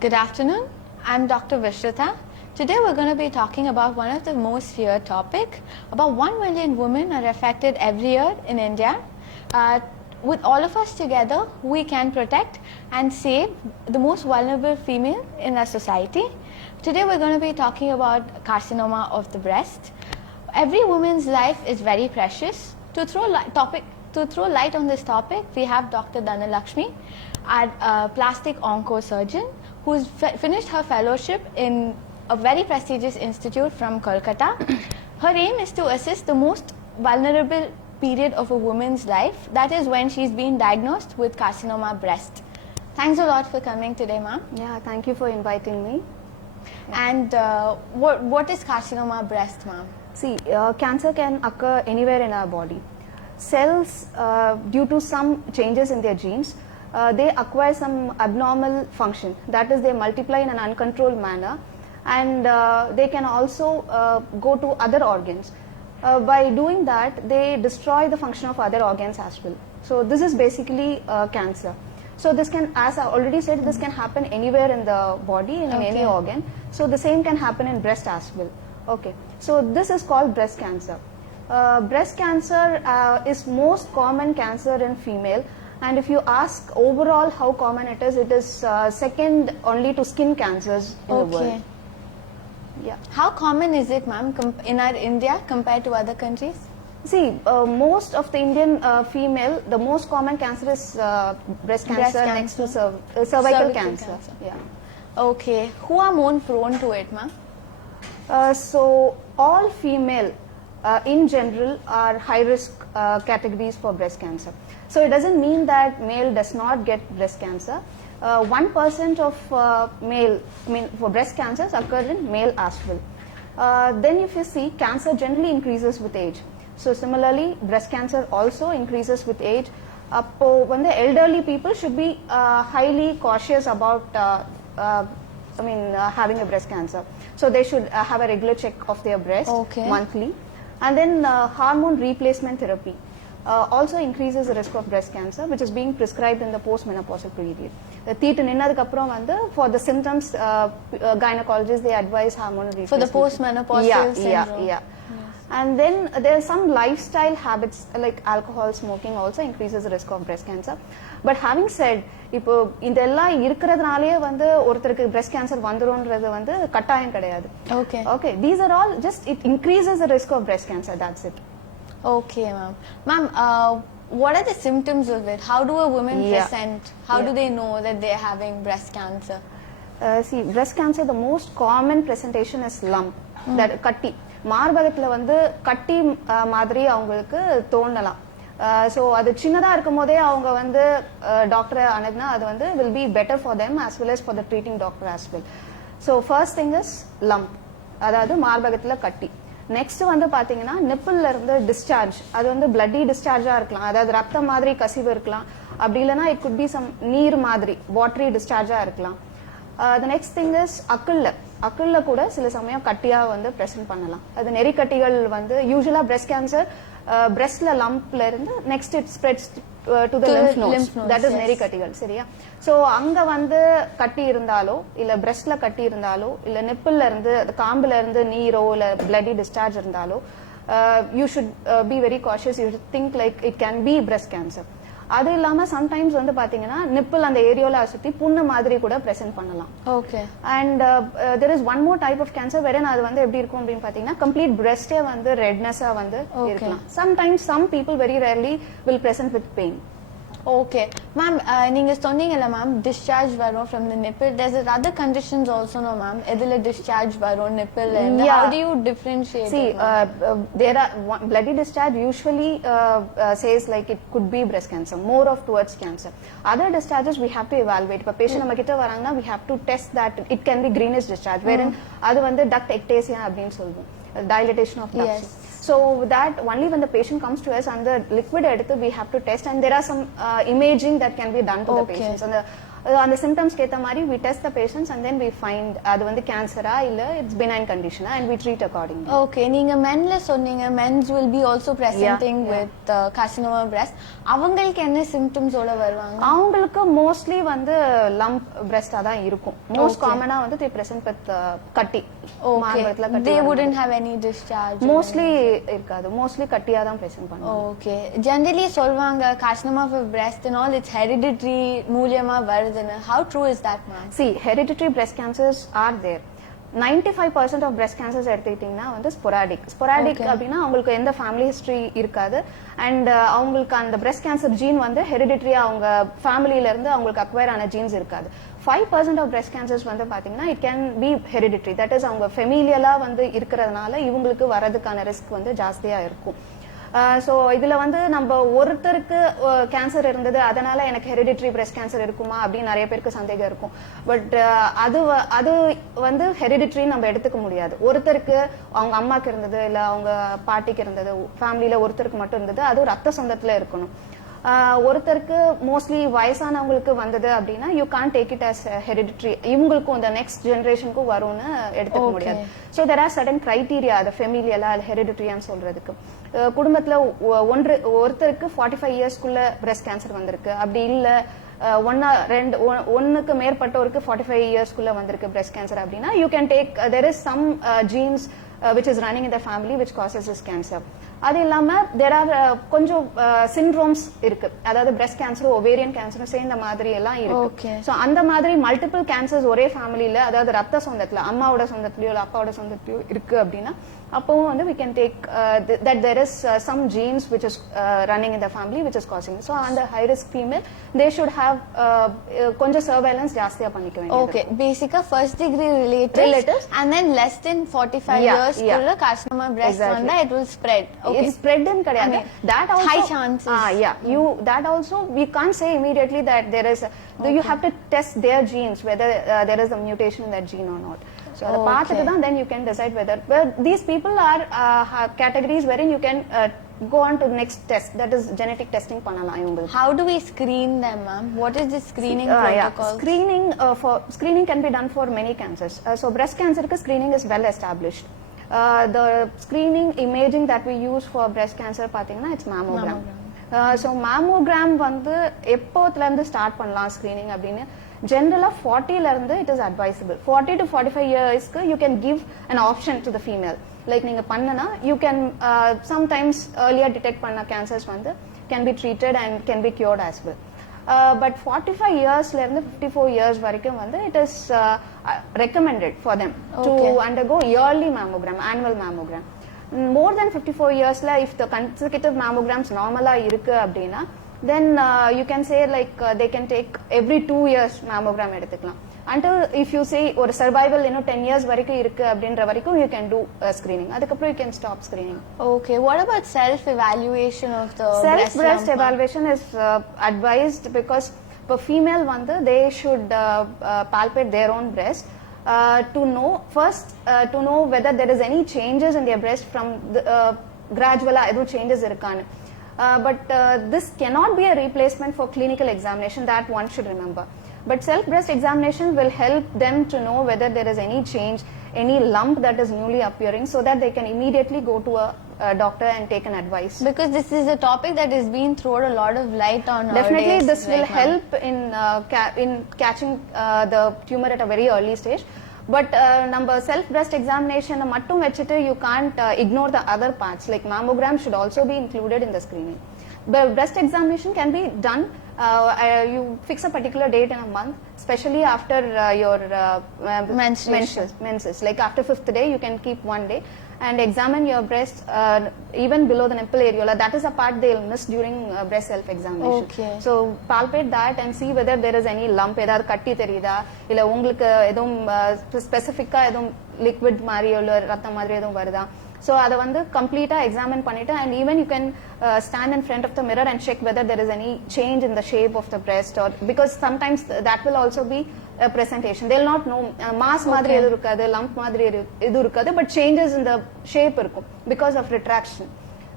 Good afternoon. I'm Dr. Vishrita. Today we're going to be talking about one of the most feared topic. About 1 million women are affected every year in India. With all of us together, we can protect and save the most vulnerable female in our society. Today we're going to be talking about carcinoma of the breast. Every woman's life is very precious. To throw light on this topic, we have Dr. Dhanalakshmi, our plastic onco surgeon, who's finished her fellowship in a very prestigious institute from Kolkata. Her aim is to assist the most vulnerable period of a woman's life, that is when she's been diagnosed with carcinoma breast. Thanks a lot for coming today, ma'am. Yeah, thank you for inviting me. And what is carcinoma breast, ma'am? See, cancer can occur anywhere in our body. Cells, due to some changes in their genes, they acquire some abnormal function. That is, they multiply in an uncontrolled manner, and they can also go to other organs. By doing that, they destroy the function of other organs as well. So this is basically cancer. So this can, as I already said, this can happen anywhere in the body, in any organ. So the same can happen in breast as well. Okay. So this is called breast cancer. Breast cancer is most common cancer in female. And if you ask overall how common it is second only to skin cancers in the world. Yeah. How common is it, ma'am, in our India compared to other countries? See, most of the Indian female, the most common cancer is breast cancer next to cervical cancer. Yeah. Okay. Who are more prone to it, ma'am? So all female in general are high risk categories for breast cancer. So it doesn't mean that male does not get breast cancer. 1% of male, for breast cancers occur in male as well. Then if you see, cancer generally increases with age. So similarly, breast cancer also increases with age. When the elderly people should be highly cautious about having a breast cancer. So they should have a regular check of their breast monthly. And then hormone replacement therapy also increases the risk of breast cancer, which is being prescribed in the postmenopausal period. For the symptoms, gynecologists, they advise hormone replacement. For the postmenopausal syndrome. Yeah. And then there are some lifestyle habits like alcohol, smoking also increases the risk of breast cancer. But having said, இப்போ இதெல்லாம் இருக்குறதுனாலயே ஒருத்தருக்கு breast cancer வந்துரும்ன்றது கட்டாயம் கிடையாது. Okay, these are all just, it increases the risk of breast cancer, that's it. Okay, ma'am. Ma'am, what are the symptoms of it? How do a woman present? How do they know that they're having breast cancer? See, breast cancer, the most common presentation is lump, that கட்டி. மார்பகத்துல கட்டி மாதிரி அவங்களுக்கு தோணலாம். So அது சின்னதா இருக்கும்போதே அவங்க டாக்டரை அணுகுனா அது will be better for them as well as for the treating doctor as well. So first thing is lump, அதாவது மார்பகத்துல கட்டி. நெக்ஸ்ட் பாத்தீங்கன்னா நிப்பிள்ல இருந்து டிஸ்சார்ஜ், அது bloody discharge இருக்கலாம், அதாவது ரத்தம் மாதிரி கசிவு இருக்கலாம், அப்படி இல்லைன்னா it could be some நீர் மாதிரி watery discharge இருக்கலாம். The next thing is அக்குள்ள கூட சில சமயம் கட்டியா பிரசன்ட் பண்ணலாம். அது நெறிக்கட்டிகள் யூசுவலா breast cancer breastல lumpல இருந்து next it spreads to the lymph nodes. That is நெறிக்கட்டிகள், சரியா? So அங்க கட்டி இருந்தாலோ இல்ல breastல கட்டி இருந்தாலோ இல்ல நிப்பிள்ல இருந்து காம்புல இருந்து நீரோ இல்ல bloody discharge இருந்தாலோ you should be very cautious. You should think like it can be breast cancer. அது இல்லாம சம்டைம்ஸ் பாத்தீங்கன்னா நிப்பிள் அந்த ஏரியால சுத்தி புண்ணு மாதிரி கூட பிரசன்ட் பண்ணலாம். Okay. And there is one more type of cancer wherein அது எப்படி இருக்கும் அப்படினு பாத்தீங்கன்னா complete breast-ஏ redness-ஆ இருக்கலாம். Sometimes some people very rarely will present with pain. Okay. Ma'am, நீங்க சொன்னீங்கல ma'am, discharge வரும் from the nipple. There's other conditions also, no ma'am? எதுல discharge வரும் nipple and how do you differentiate? See, there are bloody discharge usually says like it could be breast cancer, more of towards cancer. Other discharges we have to evaluate. If a patient நம்ம கிட்ட வராங்கன்னா we have to test that it can be greenish discharge, wherein அது duct ectasia அப்படினு சொல்லுவோம், dilatation of ducts. Yes. So that only when the patient comes to us and the liquid eduthu we have to test, and there are some imaging that can be done to the patients. And அந்த சிம்டம்ஸ்க்கு ஏற்ற மாதிரி we test the patients and then we find அது வந்து கேன்சரா இல்ல it's benign condition and we treat accordingly. Okay, நீங்க menல சொன்னீங்க men's will be also presenting with carcinoma breast. அவங்களுக்கு என்ன symptoms ஓட வருவாங்க? அவங்களுக்கு mostly வந்து lump breast தான் இருக்கும். Most commonly வந்து they present with கட்டி. Okay, they wouldn't have any discharge. Mostly இருக்காது. Mostly கட்டியா தான் present பண்ணுவாங்க. Okay, generally சொல்வாங்க carcinoma of breast and all it's hereditary மூலியமா வருது. How true is that, ma'am? See, hereditary breast cancers are there. 95% of breast cancers எடுத்துக்கிட்டீங்கன்னா வந்து sporadic அப்படின்னா அவங்களுக்கு எந்த ஃபேமிலி ஹிஸ்டரி இருக்காது அண்ட் அவங்களுக்கு அந்த breast cancer ஜீன் வந்து ஹெரிடிட்டரி அவங்க ஃபேமிலியில இருந்து அவங்களுக்கு அக்வயர் ஆன ஜீன்ஸ் இருக்காது. 5% of breast cancers வந்து பாத்தீங்கன்னா it can be hereditary, that is அவங்க ஃபெமிலியலா வந்து இருக்கிறதுனால இவங்களுக்கு வரதுக்கான ரிஸ்க் வந்து ஜாஸ்தியா இருக்கும். சோ இதுல வந்து நம்ம ஒருத்தருக்கு கேன்சர் இருந்தது அதனால எனக்கு ஹெரிடிட்டரி பிரஸ்ட் கேன்சர் இருக்குமா அப்படின்னு நிறைய பேருக்கு சந்தேகம் இருக்கும். பட் அது வந்து ஹெரிடிட்டரி நம்ம எடுத்துக்க முடியாது. ஒருத்தருக்கு அவங்க அம்மாக்கு இருந்தது இல்ல அவங்க பாட்டிக்கு இருந்தது, ஃபேமிலியில ஒருத்தருக்கு மட்டும் இருந்தது, அது ரத்த சொந்தத்துல இருக்கணும். ஒருத்தருக்கு மோஸ்ட்லி வயசானவங்களுக்கு வந்தது அப்படின்னா you can take it as hereditary, இவங்களுக்கும் இந்த நெக்ஸ்ட் ஜெனரேஷனுக்கும் வரும்னு எடுத்துக்க முடியாது. So there are certain criteria அது ஃபெமிலியலா அது ஹெரிடிட்டரியான்னு சொல்றதுக்கு. குடும்பத்துல ஒருத்தருக்கு 45 இயர்ஸ்க்குள்ள பிரஸ்ட் கேன்சர் வந்திருக்கு, அப்படி இல்ல ஒன்னுக்கு மேற்பட்டவருக்கு 45 இயர்ஸ்க்குள்ள வந்திருக்கு பிரஸ்ட் கேன்சர் அப்படின்னா you can take there is some genes which is running in the family which causes this cancer. அது இல்லாம there are கொஞ்சம் syndromes இருக்கு, அதாவது breast cancer ovarian cancer சேர்ந்த மாதிரி எல்லாம் இருக்கு. சோ அந்த மாதிரி மல்டிபிள் கேன்சர்ஸ் ஒரே ஃபேமிலில அதாவது ரத்த சொந்தத்துல அம்மாவோட சொந்தத்திலயோ இல்ல அப்பாவோட சொந்தத்திலயோ இருக்கு அப்படின்னா அப்பவும் வந்து we can take that there is some genes which is running in the family which is causing it. So on the high risk female they should have கொஞ்சம் surveillance ஜாஸ்தியா பண்ணிக்க வேண்டியது. Okay, basically first degree relatives and then less than 45 years kulla carcinoma breast vanda it will spread. Okay, it's spread in kadiyadhu, that also high chances. You that also we can't say immediately that there is you have to test their genes whether there is a mutation in that gene or not. So the path then you can decide whether these people are categories wherein you can go on to next test, that is genetic testing பண்ணலாம் இவங்களுக்கு. How do we screen them, ma'am? What is the screening protocol? Screening can be done for many cancers. So breast cancer ku screening is well established. The screening imaging that we use for breast cancer பாத்தீங்கன்னா it's mammogram. So mammogram வந்து எப்போத்துல இருந்து start பண்ணலாம் screening அப்படின்னு generally 40 la irundhu it is advisable. 40 to 45 years ku you can give an option to the female, like neenga pannana you can sometimes earlier detect panna cancers vandu can be treated and can be cured as well. But 45 years la irundhu 54 years varaikum vandu it is recommended for them to undergo yearly mammogram, annual mammogram. More than 54 years la if the consecutive mammograms normala irukku அப்படினா then you can say like they can take every 2 years mammogram எடுத்துக்கலாம். Until if you say or survival 10 years வரைக்கும் இருக்கு அப்படின்ற வரைக்கும் you can do screening. அதுக்கப்புறம் you can stop screening. Okay, what about self evaluation of the breast evaluation is advised because for female வந்து they should palpate their own breast to know first to know whether there is any changes in their breast from the, gradually எதுவும் changes இருக்கான்னு. But this cannot be a replacement for clinical examination, that one should remember. But self breast examination will help them to know whether there is any change, any lump that is newly appearing, so that they can immediately go to a doctor and take an advice. Because this is a topic that is being thrown a lot of light on nowadays. Definitely this will help in catching the tumor at a very early stage. But number self breast examination mattum vechittu you can't ignore the other parts, like mammogram should also be included in the screening. The breast examination can be done you fix a particular date in a month, especially after your menses, like after 5th day you can keep one day and examine your breast even below the nipple areola, that is a part they will miss during breast self examination. So palpate that and see whether there is any lump, edha katti theriyudha illa ungalku edum specifica edum liquid mari illa ratham madri edum varudha. So அதை வந்து கம்ப்ளீட்டா examine பண்ணிட்டு and even you can stand in front of the mirror and check whether there is any change in the shape of the breast, or because sometimes that will also be a presentation. They'll not know mass மாதிரி எது இருக்காது, lump மாதிரி எது இருக்காது, but changes in the shape இருக்கும் because of retraction.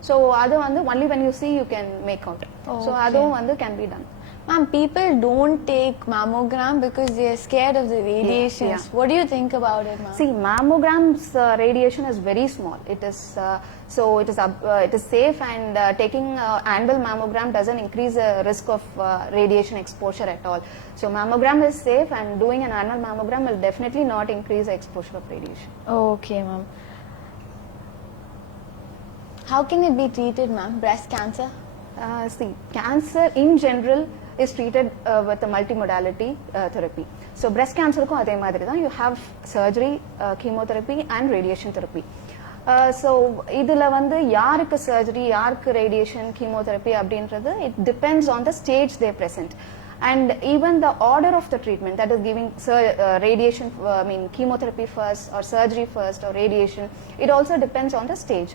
So அது வந்து only when you see you can make out. So அதுவும் வந்து can be done. Ma'am, people don't take mammogram because they are scared of the radiations. Yeah. What do you think about it, ma'am? See, mammograms radiation is very small. It is it is safe, and taking annual mammogram doesn't increase the risk of radiation exposure at all. So mammogram is safe, and doing an annual mammogram will definitely not increase the exposure of radiation. Okay, ma'am. How can it be treated, ma'am? Breast cancer? See, cancer in general is treated with a multimodality therapy. So breast cancer ku adhe madri dhaan, you have surgery, chemotherapy and radiation therapy. So idula vandu yarukku surgery, yarukku radiation, chemotherapy அப்படின்றது it depends on the stage they present. And even the order of the treatment, that is giving radiation, chemotherapy first or surgery first or radiation, it also depends on the stage.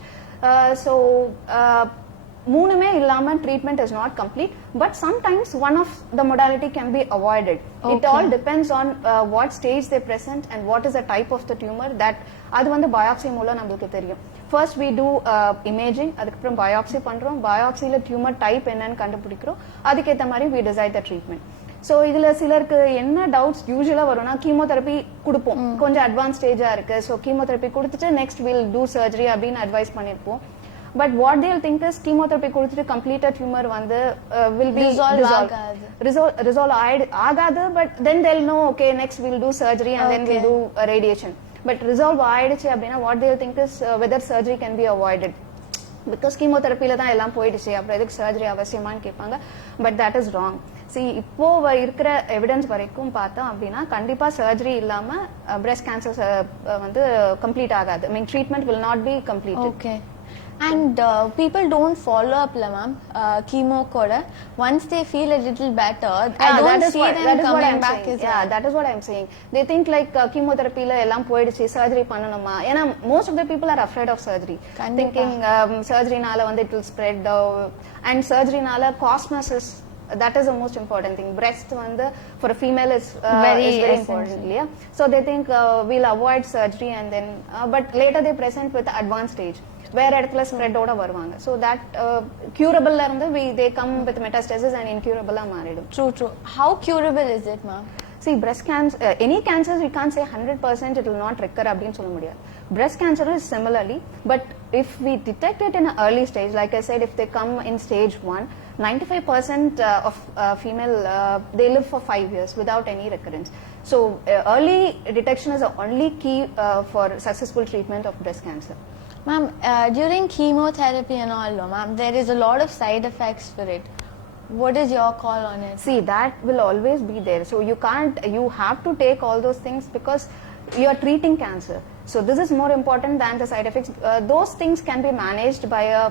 மூணுமே இல்லாம treatment is not complete, but sometimes one of the modality can be avoided. Okay. It all depends on what stage they present and what is the type of the tumor. That அது வந்து biopsy மூலம் நமக்கு தெரியும். First we do imaging, அதுக்கப்புறம் biopsy பண்றோம். biopsyல tumor type என்னன்னு கண்டுபிடிக்கிறோம். அதுக்கேத்த மாதிரி we decide the treatment. So இதுல சிலருக்கு என்ன டவுட்ஸ் யூஸ்வலா வரும்னா, கீமோதெரப்பி கொடுப்போம், கொஞ்சம் அட்வான்ஸ் ஸ்டேஜா இருக்கு, ஸோ கீமோதெரப்பி கொடுத்துட்டு நெக்ஸ்ட் வில் டூ சர்ஜரி அப்படின்னு அட்வைஸ் பண்ணிருப்போம். But what they'll think is chemotherapy கொடுத்துட்டு completed tumor வந்து will be resolve ஆகாது, but then they'll know, okay, next we'll do surgery and then we'll do radiation. But resolve ஆயிடுச்சு அப்படின்னா what they'll think is whether surgery can be avoided. Because chemotherapyல தான் எல்லாம் போயிடுச்சு, அப்புறம் எதுக்கு surgery அவசியமான்னு கேட்பாங்க. But that is wrong. இப்போ இருக்கிற எவிடன்ஸ் வரைக்கும் பார்த்தோம் அப்படின்னா கண்டிப்பா சர்ஜரி இல்லாம பிரஸ்ட் கேன்சர் வந்து கம்ப்ளீட் ஆகாது. ஐ மீன் treatment will not be completed. Okay. And people don't follow up, ma'am. Chemo koda. Once they feel a little better, I don't see them coming back. That is what I'm saying. They think like chemotherapy la ellam poiduchi, surgery pannanuma. Ena most of the people are afraid of surgery. Thinking surgery nala vandu it will spread, and surgery nala costness is, that is the most important thing. Breast vandu for a female is very important. Yeah. So they think we'll avoid surgery, and then but later they present with advanced stage. வேற இடத்துல ஸ்ப்ரெட்டோட வருவாங்க. So that கியூரபிள்ல இருந்து they come with metastasis and incurable மாறிடும். True. How curable is it, ma'am? See, breast cancer, any cancers we can't say 100% it will not recur அப்படின்னு சொல்ல முடியாது. Breast cancer is similarly, but if we detect it in an early stage, like I said, if they come in stage 1, 95% of female they live for 5 years without any recurrence. So early detection is the only key for successful treatment of breast cancer. Ma'am, during chemotherapy and all, ma'am, there is a lot of side effects for it. What is your call on it? See, that will always be there. So you have to take all those things because you are treating cancer. So this is more important than the side effects. Those things can be managed by a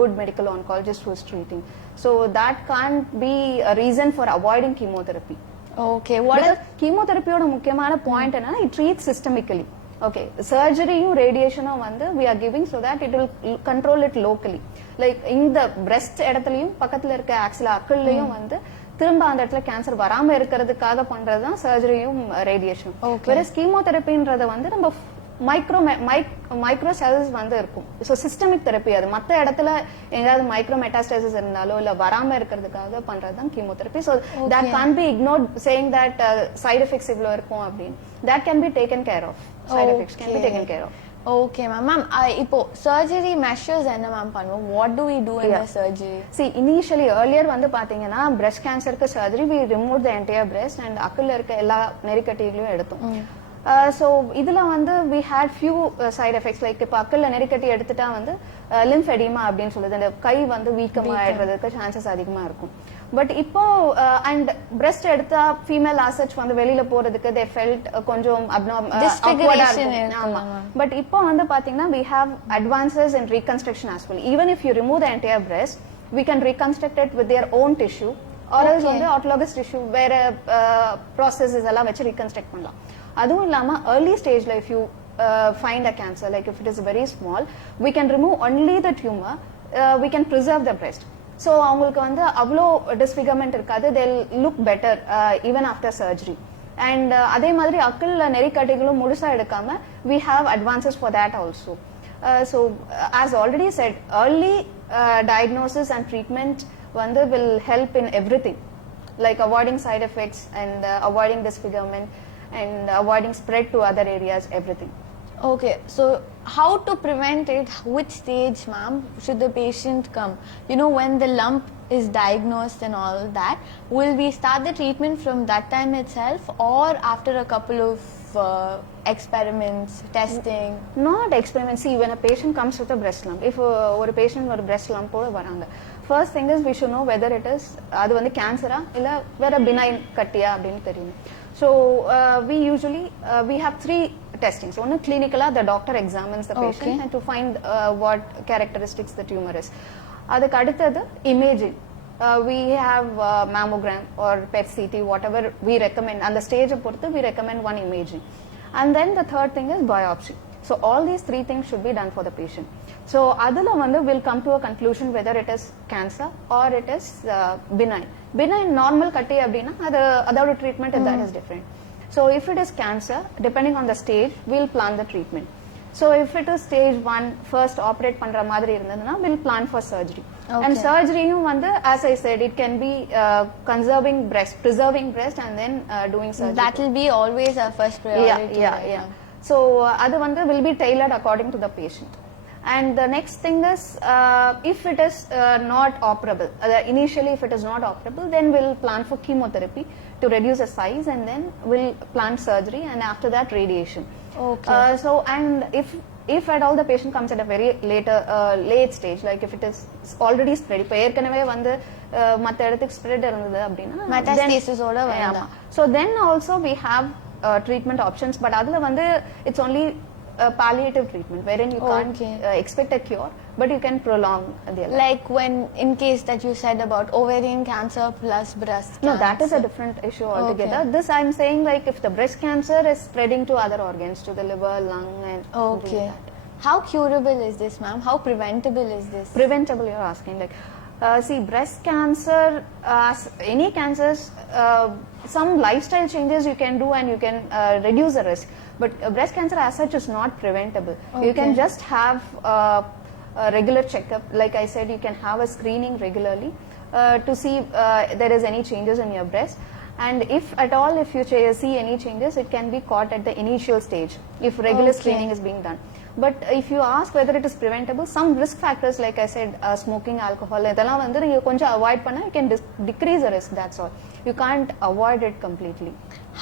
good medical oncologist who is treating. So that can't be a reason for avoiding chemotherapy. Okay. Chemotherapy oda mukkiyamaana point enna, it treats systemically. Okay, surgeryயும் ரேடியேஷனும் வந்து we are giving so that it will control it locally. Like இந்த breast இடத்துலயும் பக்கத்துல இருக்க axilla அக்கள்லயும் வந்து திரும்ப அந்த இடத்துல cancer வராம இருக்கிறதுக்காக பண்றதுதான் சர்ஜரியும் ரேடியேஷன். வேற கீமோதெரபின்றது வந்து நம்ம மைக்ரோ செல்ஸ் வந்து இருக்கும். ஸோ சிஸ்டமிக் தெரப்பி, அது மற்ற இடத்துல எங்காவது மைக்ரோ மெட்டாஸ்டாசிஸ் இருந்தாலோ இல்ல வராம இருக்கிறதுக்காக பண்றதுதான் chemotherapy. So that can be ignored saying that side effects இவ்வளவு இருக்கும் அப்படின்னு. That can be taken care of. Side effects can be taken care of. Okay, ma'am. இப்போ surgery measures என்ன ma'am பண்ணுவோம்? What do we do in the surgery? See, initially earlier வந்து பாத்தீங்கன்னா breast cancer க்கு surgery we removed the entire breast and அக்கல்ல இருக்க எல்லா நெறிக்கட்டிகளையும் எடுத்தோம். So இதுல வந்து we had few side effects, like இப்ப அக்கல்ல நெறிக்கட்டி எடுத்துட்டா வந்து lymphedema அப்படின்னு சொல்லுது, அந்த கை வந்து வீக்கமாயிடுறதுக்கு சான்சஸ் அதிகமா இருக்கும். பட் இப்போ அண்ட் பிரஸ்ட் எடுத்தா ஃபீமேல் ஆசச் வந்து வெளியில போறதுக்கு they felt கொஞ்சம் பட் இப்போ வந்து பாத்தீங்கன்னா we have advances in reconstruction as well. Even if you remove the entire breast, we can reconstruct it with their own tissue or else வந்து autologous tissue வேற processes எல்லாம் வச்சு reconstruct பண்ணலாம். அதுவும் இல்லாம early stageல if you find a cancer, like if it is very small, we can remove only the tumor, we can preserve the breast. So அவங்களுக்கு வந்து அவ்வளோ டிஸ்ஃபிகர்மெண்ட் இருக்காது, they'll look better even after surgery. And அதே மாதிரி அக்கல்ல நெறிக்கட்டிகளும் முழுசா எடுக்காம we have advances for that also. So as already said, early diagnosis and treatment வந்து will help in everything. like avoiding side effects and avoiding disfigurement and avoiding spread to other areas, everything. Okay, so how to prevent it? Which stage, ma'am, should the patient come? You know, when the lump is diagnosed and all that, will we start the treatment from that time itself, or after a couple of experiments, testing? Not experiments. See, when a patient comes with a breast lump, if a patient with a breast lump oda varanga, first thing is we should know whether it is adu vandu cancer ah illa vera benign kattiya appdinu theriyum. So we usually we have 3 testings. One, clinical, the doctor examines the patient and to find what characteristics the tumor is. Adukku aduthathu imaging. We have mammogram or PET CT, whatever we recommend. On the stage of porthu, we recommend one imaging. And then the third thing is biopsy. So all these 3 things should be done for the patient. So adula vandu will come to a conclusion whether it is cancer or it is benign. Benign normal katti abdina adaoda treatment that is different. So if it is cancer, depending on the stage, we'll plan the treatment. So if it is stage 1, first operate pandra madri irundadna, we'll plan for surgery. And surgery vandu, as I said, it can be preserving breast and then doing surgery. That will be always our first priority. Yeah. So adu vandu will be tailored according to the patient. And the next thing is, if it is not operable, initially if it is not operable, then we'll plan for chemotherapy to reduce the size, and then we'll plan surgery, and after that radiation. Okay. So, and if at all the patient comes at a very late stage, like if it is already spread, இப்போ ஏற்கனவே வந்து மற்ற இடத்துக்கு spread இருந்தது அப்படின்னா metastasis ஓட வேண்டாம். So then also we have treatment options, but அதுல வந்து it's only palliative treatment wherein you can't expect a cure, but you can prolong the life. Like when, in case that you said about ovarian cancer plus breast cancer. No, that is a different issue altogether. This I'm saying, like if the breast cancer is spreading to other organs, to the liver, lung, and how curable is this, ma'am? How preventable is this? Preventable, you're asking. Like see, breast cancer, any cancers, some lifestyle changes you can do and you can reduce the risk. But breast cancer as such is not preventable. You can just have a regular checkup. Like I said, you can have a screening regularly to see there is any changes in your breast. And if at all, if you see any changes, it can be caught at the initial stage if regular screening is being done. But if you ask whether it is preventable, some risk factors, like I said, smoking, alcohol, இதெல்லாம் வந்து நீங்க கொஞ்சம் avoid பண்ணா you can decrease the risk, that's all. You can't avoid it completely.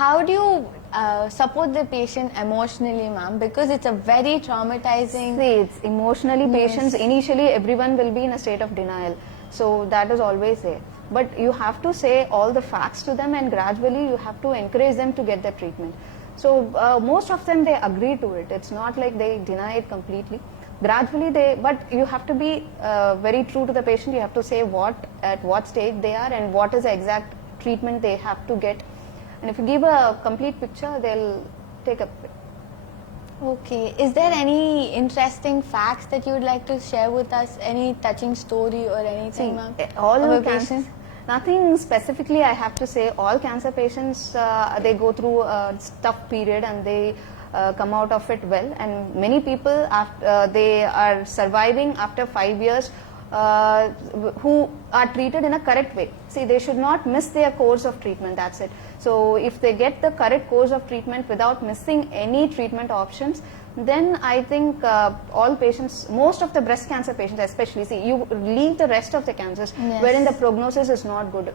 How do you support the patient emotionally, ma'am? Because it's a very traumatizing. See, it's emotionally, patients, initially everyone will be in a state of denial. So that is always there. But you have to say all the facts to them, and gradually you have to encourage them to get the treatment. So most of them, they agree to it. It's not like they deny it completely. Gradually but you have to be very true to the patient. You have to say at what stage they are and what is the exact treatment they have to get. And if you give a complete picture, they'll take up it. Okay. Is there any interesting facts that you would like to share with us? Any touching story or anything, ma'am? All patients. Nothing specifically I have to say. All cancer patients, they go through a tough period and they come out of it well. And many people, they are surviving after 5 years who are treated in a correct way. See, they should not miss their course of treatment, that's it. So if they get the correct course of treatment without missing any treatment options, then I think all patients, most of the breast cancer patients especially, see, you leave the rest of the cancers wherein the prognosis is not good.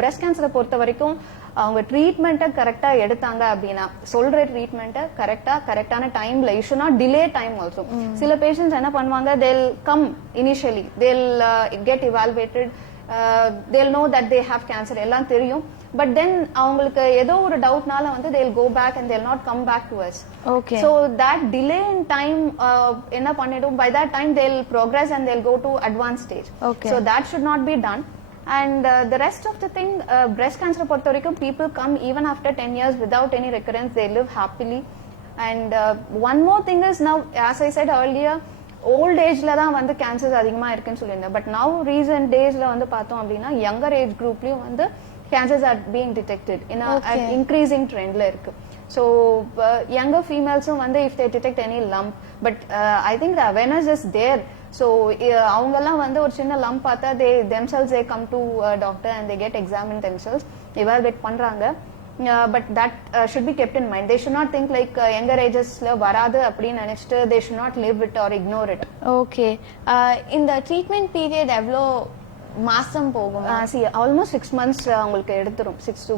Breast cancer பொறுத்த வரைக்கும் அவங்க ட்ரீட்மெண்ட்டை கரெக்டாக எடுத்தாங்க அப்படின்னா, சொல்ற ட்ரீட்மெண்ட்டை கரெக்டான டைம்ல, you should not delay time also. சில பேஷண்ட்ஸ் என்ன பண்ணுவாங்க, they'll come initially, they'll get evaluated, they'll know that they have cancer, எல்லாம் தெரியும். But then அவங்களுக்கு ஏதோ ஒரு டவுட்னால வந்து they'll go back and they'll not come back to us. Okay. So that delay in time என்ன பண்ணிடும், by that time they'll progress and they'll go to advanced stage. Okay. So that should not be done. And the rest of the thing, breast cancer பொறுத்த வரைக்கும் people come even after 10 years without any recurrence, they live happily. And one more thing is, now as I said earlier, old ageல தான் வந்து cancers அதிகமா இருக்குன்னு சொல்லியிருந்தேன். But now recent daysல வந்து பார்த்தோம் அப்படின்னா younger age groupலயும் வந்து cancers are being detected in an increasing trendல இருக்கு. So younger females வந்து if they detect any lump, but I think the awareness is there. So அவங்கெல்லாம் வந்து ஒரு சின்ன லம்ப் பார்த்தா themselves they come to doctor and they get examined themselves, evaluate பண்றாங்க. But that should be kept in mind. They should not think like younger agesல வராது அப்படின்னு நினைச்சிட்டு they should not live it or ignore it. Okay. இந்த treatment period எவ்வளோ மாசம் போகும்? See, almost 6 months உங்களுக்கு எடுத்துரும். 6 to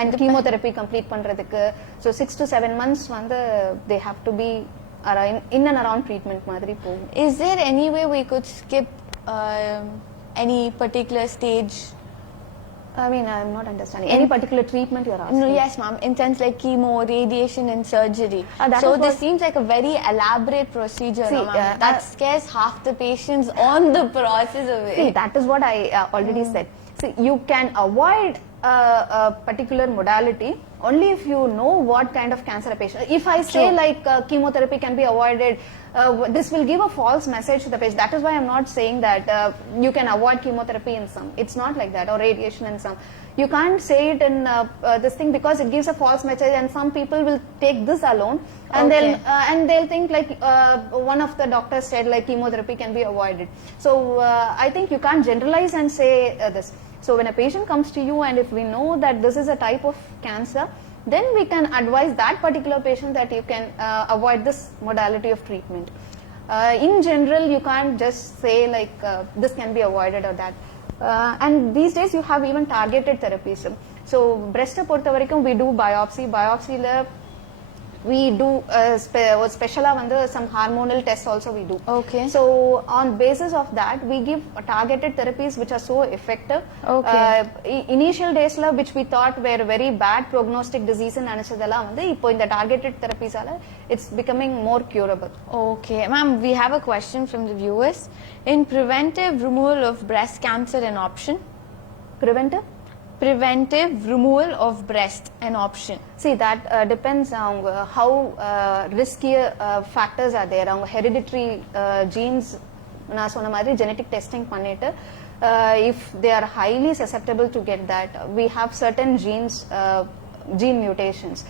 and chemotherapy complete பண்றதுக்கு. So 6 to 7 months வந்து they have to be in and around treatment மாதிரி போகும். Is there any way we could skip any particular stage? I mean, I'm not understanding. Any particular treatment you're asking? No, yes, ma'am. In terms like chemo, radiation, and surgery. So this seems like a very elaborate procedure, See, that scares half the patients on the process of it. See, that is what I already said. See, you can avoid a particular modality only if you know what kind of cancer a patient. If I say like chemotherapy can be avoided, this will give a false message to the patient. That is why I'm not saying that you can avoid chemotherapy in some. It's not like that, or radiation in some. You can't say it in this thing because it gives a false message, and some people will take this alone and they'll think like one of the doctors said like chemotherapy can be avoided. So I think you can't generalize and say this. So when a patient comes to you and if we know that this is a type of cancer, then we can advise that particular patient that you can avoid this modality of treatment. In general, you can't just say like this can be avoided or that. And these days you have even targeted therapies. So breast பொறுத்த வரைக்கும் we do biopsy. Biopsyல we do special some hormonal tests also we do. Okay. So on basis of that we give targeted therapies which are so effective. Okay. Initial days la which we thought were very bad prognostic disease in நினைச்சதெல்லாம் வந்து இப்போ இந்த targeted therapies ஆல it's becoming more curable. Okay, ma'am, we have a question from the viewers. In preventive removal of breast cancer an option? Preventive removal of breast an option? See, that depends on how risky factors are there. அவங்க hereditary genes நான் சொன்ன மாதிரி genetic testing பண்ணிட்டு if they are highly susceptible to get that, we have certain gene mutations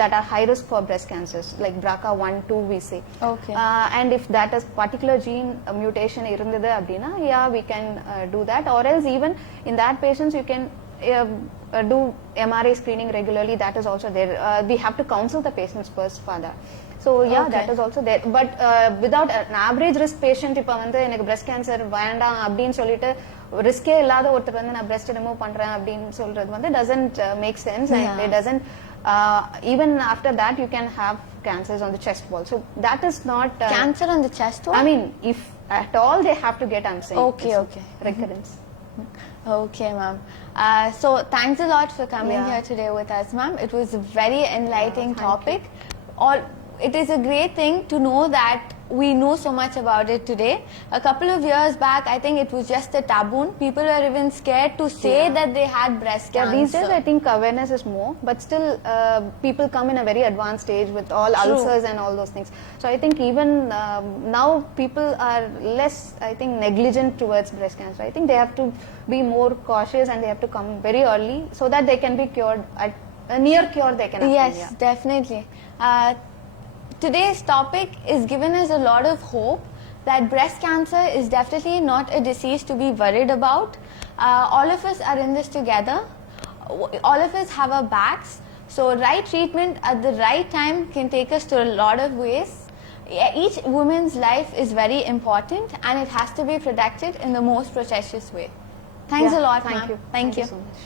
that are high risk for breast cancers, like BRCA1, 2 we say. Okay. And if that is particular gene mutation irundhudu அப்படினா, yeah, we can do that, or else even in that patients you can do MRI screening regularly. That is also there. We have to counsel the patients first for that. So yeah, that is also there. But without an average risk patient, இப்ப வந்து எனக்கு breast cancer வேண்டாம் அப்படினு சொல்லிட்டு ரிஸ்கே இல்லாத ஒருத்தர் வந்து நான் breast remove பண்றேன் அப்படினு சொல்றது வந்து doesn't make sense. And it doesn't even after that you can have cancers on the chest wall. So that is not cancer on the chest wall? I mean, if at all they have to get, I'm saying. Okay. Recurrence. Okay, ma'am. So thanks a lot for coming here today with us, ma'am. It was a very enlightening topic. It is a great thing to know that we know so much about it today. A couple of years back, I think it was just a taboo. People were even scared to say that they had breast cancer. These days I think awareness is more, but still people come in a very advanced stage with all ulcers and all those things. So I think even now people are less, I think, negligent towards breast cancer. I think they have to be more cautious and they have to come very early so that they can be cured. At a near cure they can happen. Yes, definitely. Today's topic is given us a lot of hope that breast cancer is definitely not a disease to be worried about. All of us are in this together. All of us have our backs. So right treatment at the right time can take us to a lot of ways. Each woman's life is very important and it has to be protected in the most precious way. Thanks a lot, ma'am. Thank you. Thank you So much.